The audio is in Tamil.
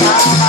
Bye.